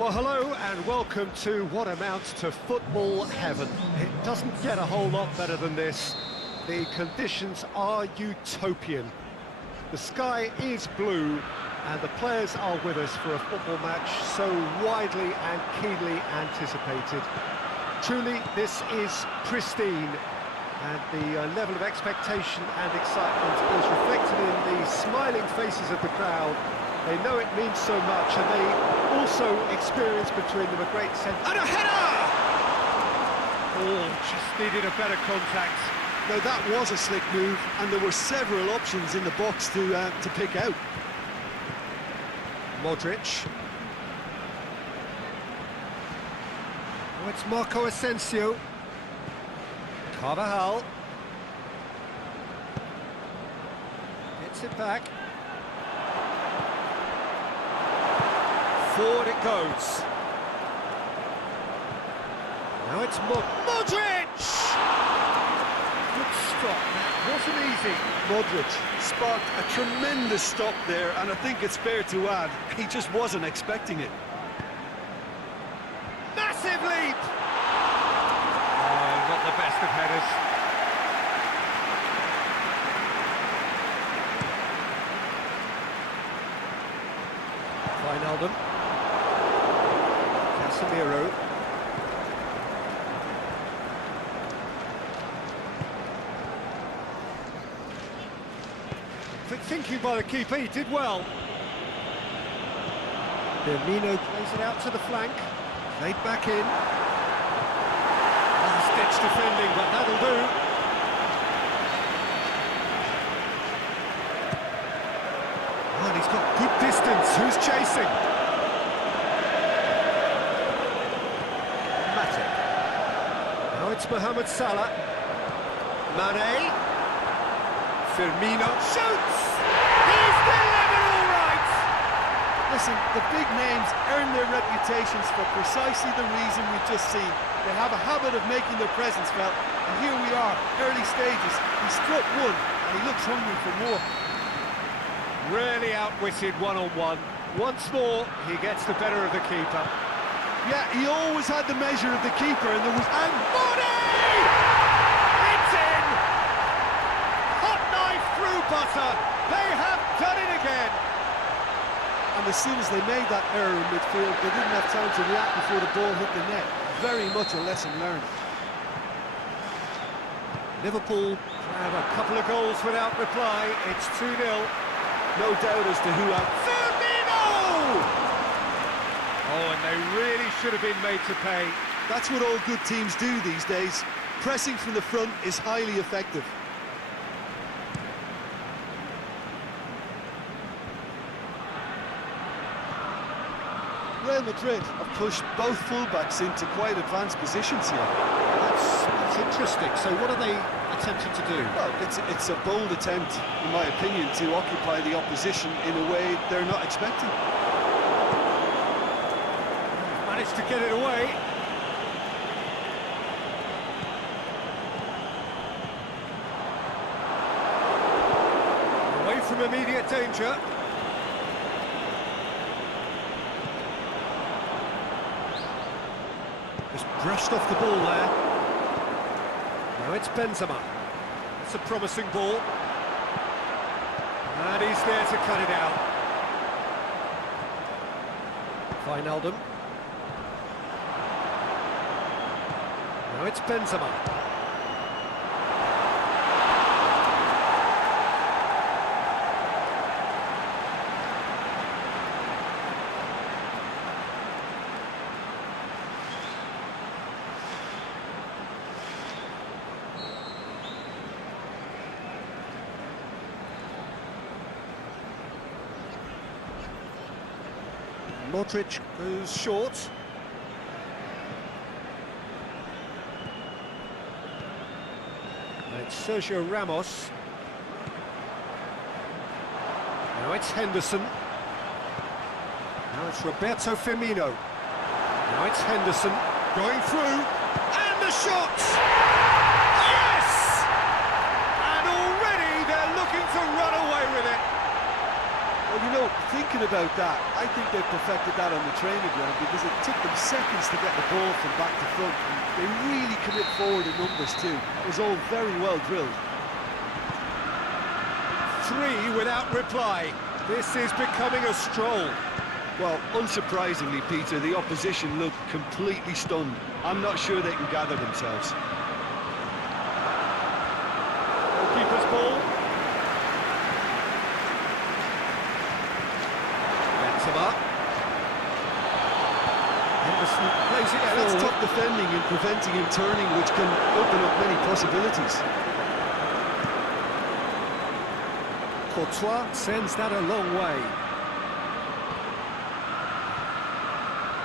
Well, hello and welcome to what amounts to football heaven. It doesn't get a whole lot better than this. The conditions are utopian. The sky is blue and the players are with us for a football match so widely and keenly anticipated. Truly, this is pristine, and the level of expectation and excitement is reflected in the smiling faces of the crowd. They know it means so much, and they also experience between them a great sense. And a header! Oh, just needed a better contact. Now that was a slick move, and there were several options in the box to pick out. Modric. Oh, it's Marco Asensio. Carvajal. Gets it back. Forward it goes. Now it's Modric! Good stop, that wasn't easy. Modric sparked a tremendous stop there, and I think it's fair to add, he just wasn't expecting it. Massive leap! Oh, not the best of headers. Wijnaldum. Casemiro. Quick thinking by the keeper, he did well. Firmino plays it out to the flank. Played back in. Last-ditch defending, but that'll do. And he's got good distance. Who's chasing? Matic. Now it's Mohamed Salah. Mane. Firmino shoots! He's delivered all right! Listen, the big names earn their reputations for precisely the reason we've just seen. They have a habit of making their presence felt, and here we are, early stages. He struck one, and he looks hungry for more. Really outwitted one-on-one. Once more, he gets the better of the keeper. Yeah, he always had the measure of the keeper, and there was... And Body! It's in! Hot knife through butter. They have done it again. And as soon as they made that error in midfield, they didn't have time to react before the ball hit the net. Very much a lesson learned. Liverpool have a couple of goals without reply. It's 2-0. No doubt as to who out. Firmino! Oh, and they really should have been made to pay. That's what all good teams do these days. Pressing from the front is highly effective. Real Madrid have pushed both fullbacks into quite advanced positions here. That's interesting. So what are they attempting to do? Well, it's a bold attempt, in my opinion, to occupy the opposition in a way they're not expecting. Managed to get it away. Away from immediate danger. Just brushed off the ball there. Now it's Benzema. It's a promising ball. And he's there to cut it out. Wijnaldum. Now it's Benzema. Modric goes short. It's Sergio Ramos. Now it's Henderson. Now it's Roberto Firmino. Now it's Henderson going through. And the shot! Yes! And already they're looking to run away with it. Well, you know, thinking about that, I think they perfected that on the training ground because it took them seconds to get the ball from back to front. And they really commit forward in numbers too. It was all very well drilled. 3 without reply. This is becoming a stroll. Well, unsurprisingly, Peter, the opposition looked completely stunned. I'm not sure they can gather themselves. Goalkeeper's ball. Benzema. Henderson plays it Yeah, forward. that's tough defending and preventing him turning, which can open up many possibilities. Courtois sends that a long way.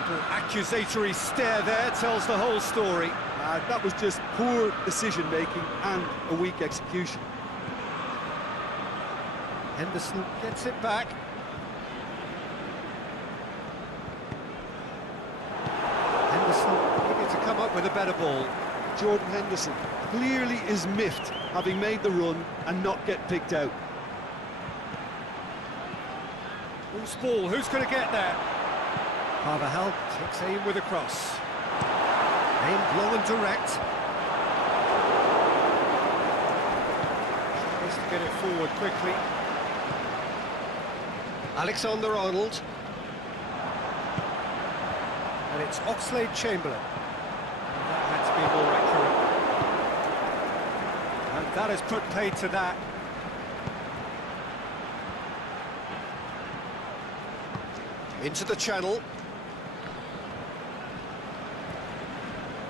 Little accusatory stare there tells the whole story. That was just poor decision-making and a weak execution. Henderson gets it back. Henderson needed to come up with a better ball. Jordan Henderson clearly is miffed, having made the run and not get picked out. Loose ball, who's going to get there? Carvajal takes aim with a cross. Aimed long and direct. Tries to get it forward quickly. Alexander-Arnold. And it's Oxlade-Chamberlain. That had to be more accurate. And that has put paid to that. Into the channel.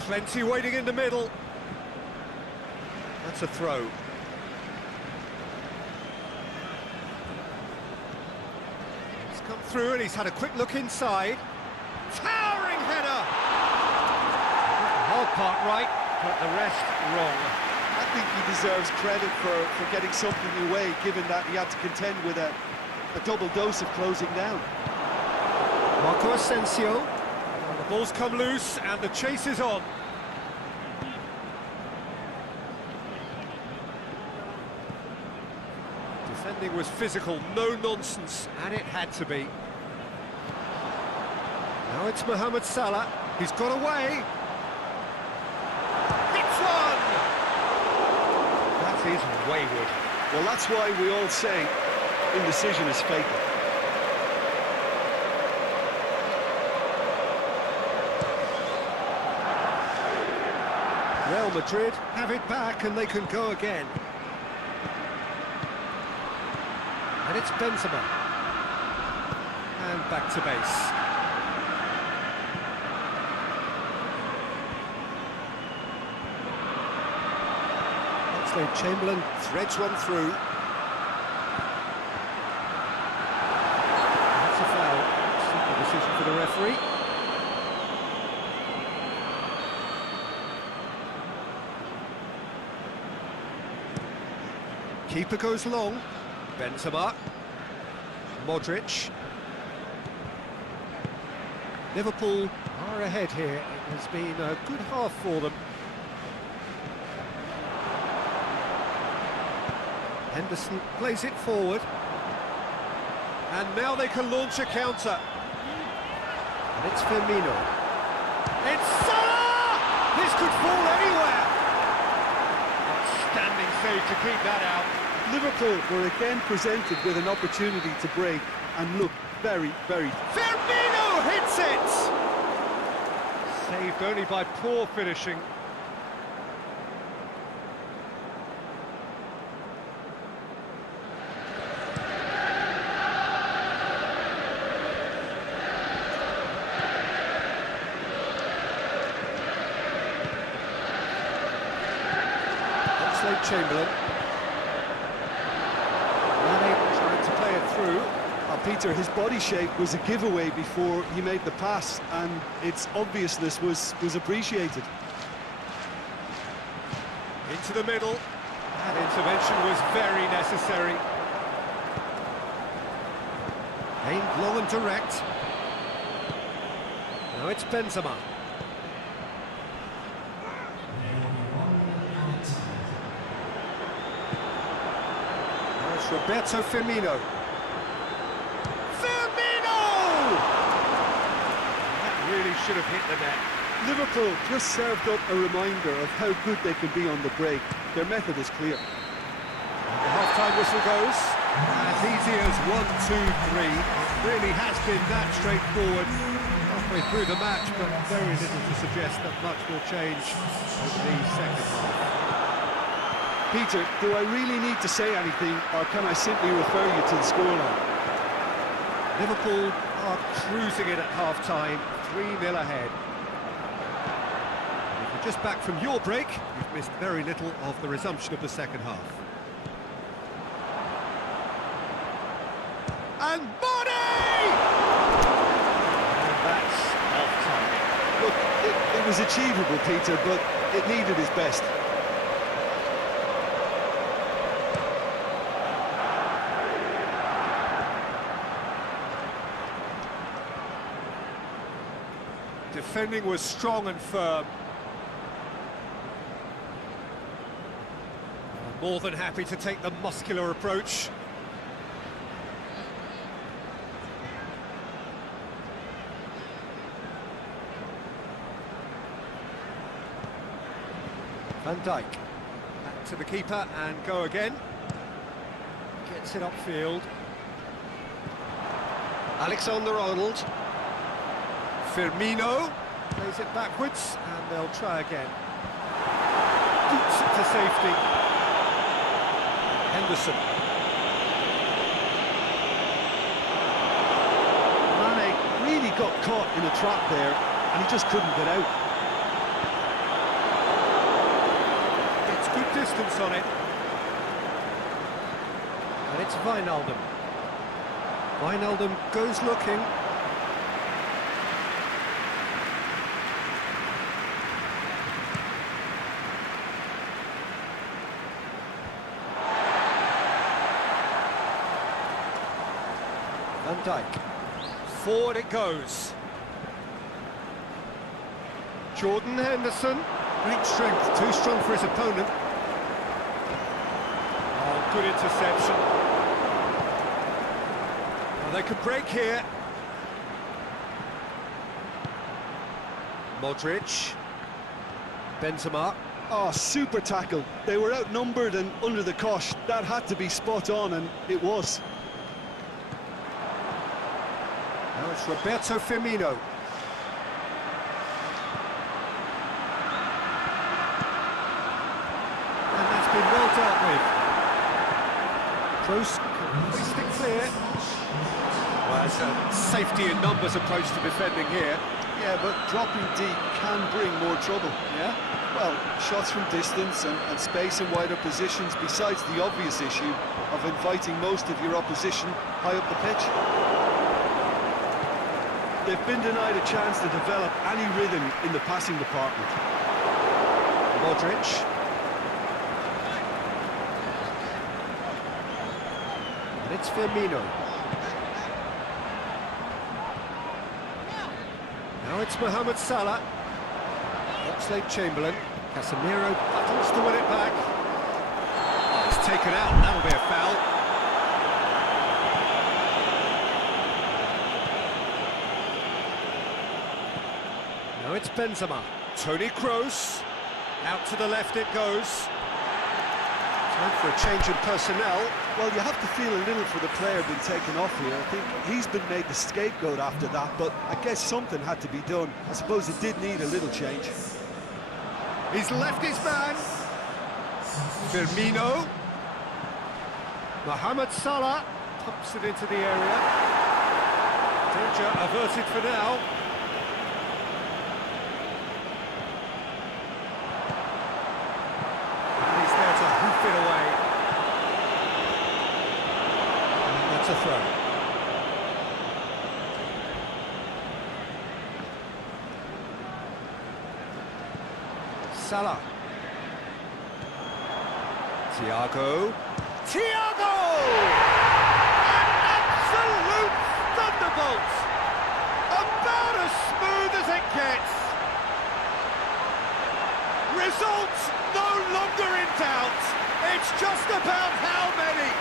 Plenty waiting in the middle. That's a throw. He's come through and he's had a quick look inside. Towering header! Hard part right, but the rest wrong. I think he deserves credit for getting something away, given that he had to contend with a double dose of closing down. Marco Asensio. And the ball's come loose and the chase is on. Defending was physical, no nonsense, and it had to be. Now it's Mohamed Salah. He's got away. Hits one! That is wayward. Well, that's why we all say indecision is fatal. Real Madrid have it back and they can go again. And it's Benzema. And back to base. Oxlade-Chamberlain threads one through. That's a foul. Simple decision for the referee. Keeper goes long. Benzema. Modric. Liverpool are ahead here. It has been a good half for them. Henderson plays it forward. And now they can launch a counter. And it's Firmino. It's Salah! This could fall anywhere! Outstanding save to keep that out. Liverpool were again presented with an opportunity to break and look very, very... Firmino hits it! Saved only by poor finishing. Oxlade-Chamberlain. Trying to play it through. Peter, his body shape was a giveaway before he made the pass, and its obviousness was appreciated. Into the middle. That intervention was very necessary. Aimed long and direct. Now it's Benzema. Now it's Roberto Firmino. should have hit the net. Liverpool just served up a reminder of how good they can be on the break. Their method is clear. The half-time whistle goes. As easy as 1, 2, 3. It really has been that straightforward halfway through the match, but very little to suggest that much will change over the second half. Peter, do I really need to say anything, or can I simply refer you to the scoreline? Liverpool are cruising it at half-time, 3-0 ahead. If you're just back from your break, you've missed very little of the resumption of the second half. And Mane! And that's half-time. Look, it was achievable, Peter, but it needed his best. Defending was strong and firm. More than happy to take the muscular approach. Van Dijk. Back to the keeper and go again. Gets it upfield. Alexander-Arnold. Firmino plays it backwards, and they'll try again. Boots it to safety. Henderson. Mane really got caught in a trap there, and he just couldn't get out. Gets good distance on it. And it's Wijnaldum. Wijnaldum goes looking. Van Dijk. Forward it goes. Jordan Henderson. Great strength, too strong for his opponent. Oh, good interception. Well, they could break here. Modric. Benzema. Oh, super tackle. They were outnumbered and under the cosh. That had to be spot on, and it was. Now it's Roberto Firmino. And that's been well dealt with. Kroos can hoist it clear. Well, it's a safety in numbers approach to defending here. Yeah, but dropping deep can bring more trouble. Yeah? Well, shots from distance and space in wider positions, besides the obvious issue of inviting most of your opposition high up the pitch. They've been denied a chance to develop any rhythm in the passing department. Modric. And it's Firmino. Now it's Mohamed Salah. Oxlade-Chamberlain. Casemiro battles to win it back. Oh, it's taken out, that'll be a foul. Now it's Benzema. Toni Kroos. Out to the left it goes. Time for a change in personnel. Well, you have to feel a little for the player being taken off here. I think he's been made the scapegoat after that, but I guess something had to be done. I suppose it did need a little change. He's left his man. Firmino. Mohamed Salah pumps it into the area. Danger averted for now. And he's there to hoof it away. And that's a throw. Salah. Thiago. Thiago! An absolute thunderbolt! About as smooth as it gets. Results no longer in doubt. It's just about how many.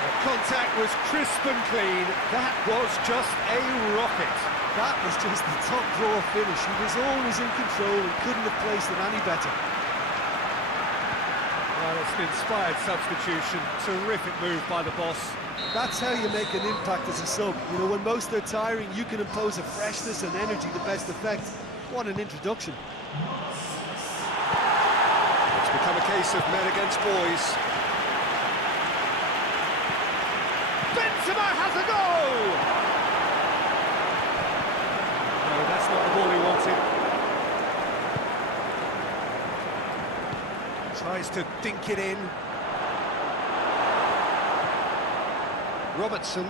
The contact was crisp and clean. That was just a rocket. That was just the top draw finish. He was always in control and couldn't have placed it any better. Well, it's an inspired substitution. Terrific move by the boss. That's how you make an impact as a sub. You know, when most are tiring, you can impose a freshness and energy to best effect. What an introduction. It's become a case of men against boys. Benzema has a goal! No, that's not the ball he wanted. Tries to dink it in. Robertson.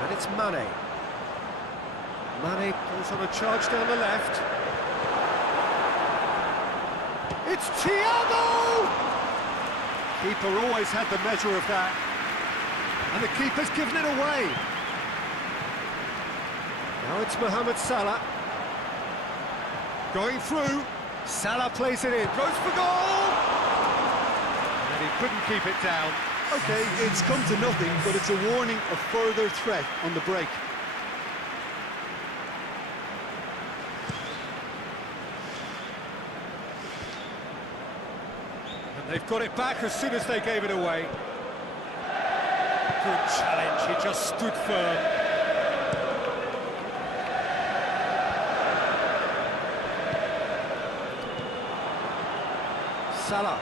And it's Mane. Mane pulls on a charge down the left. It's Thiago! Keeper always had the measure of that. And the keeper's given it away. Now it's Mohamed Salah. Going through. Salah plays it in. Goes for goal! And he couldn't keep it down. Okay, it's come to nothing, but it's a warning of further threat on the break. And they've got it back as soon as they gave it away. Good challenge, he just stood firm. Salah.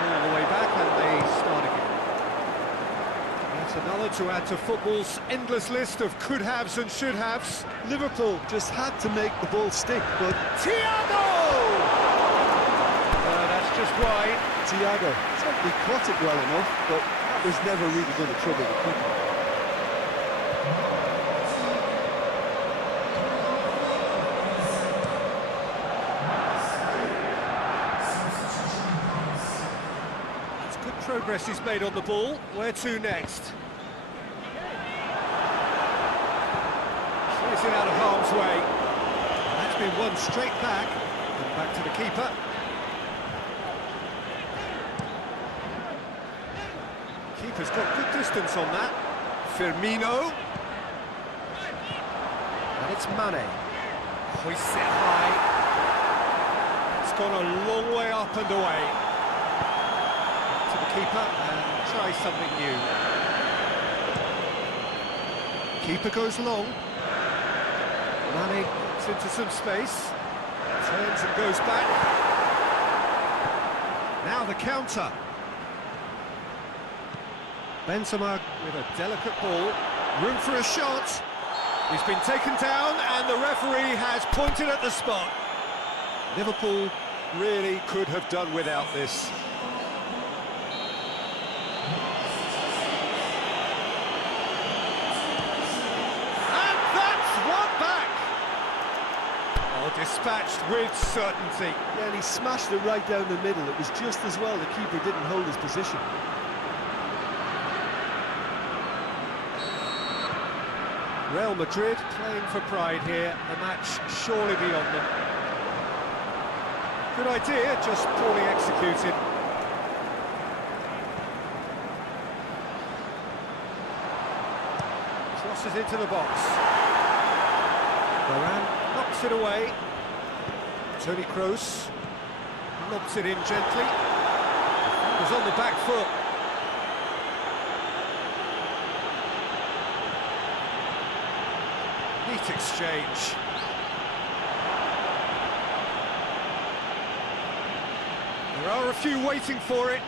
All the way back and they start again. That's another to add to football's endless list of could-haves and should-haves. Liverpool just had to make the ball stick, but Thiago! That's just right. Thiago certainly caught it well enough, but that was never really going to trouble the keeper. Progress he's made on the ball. Where to next? Clears it out of harm's way. That's been won straight back. And back to the keeper. Keeper's got good distance on that. Firmino. And it's Mane. Hoists it high. It's gone a long way up and away. Keeper and try something new. Keeper goes long. Mane gets into some space. Turns and goes back. Now the counter. Benzema with a delicate ball. Room for a shot. He's been taken down and the referee has pointed at the spot. Liverpool really could have done without this. Dispatched with certainty. Yeah, and he smashed it right down the middle. It was just as well the keeper didn't hold his position. Real Madrid playing for pride here. The match surely beyond them. Good idea, just poorly executed. Crosses into the box. Varane knocks it away. Toni Kroos lobs it in gently. Was on the back foot. Neat exchange. There are a few waiting for it.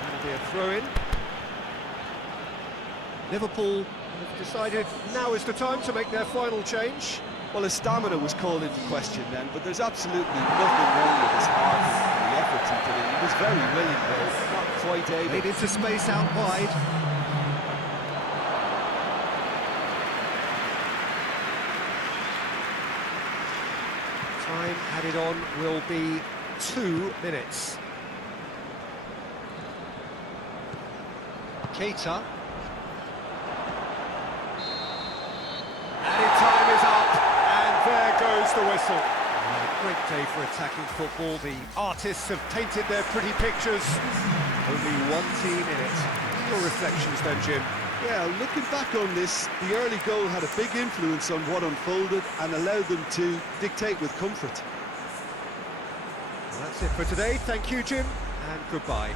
That'll be a throw-in. Liverpool have decided now is the time to make their final change. Well, his stamina was called into question then, but there's absolutely nothing wrong with his heart and the efforts he put in. He was very willing, though, not quite able. Made into space out wide. Time added on will be 2 minutes. Keita. Added time is up, and there goes the whistle. Great day for attacking football. The artists have painted their pretty pictures. Only one team in it. Your reflections then, Jim? Yeah, looking back on this, the early goal had a big influence on what unfolded and allowed them to dictate with comfort. Well, that's it for today. Thank you, Jim, and goodbye.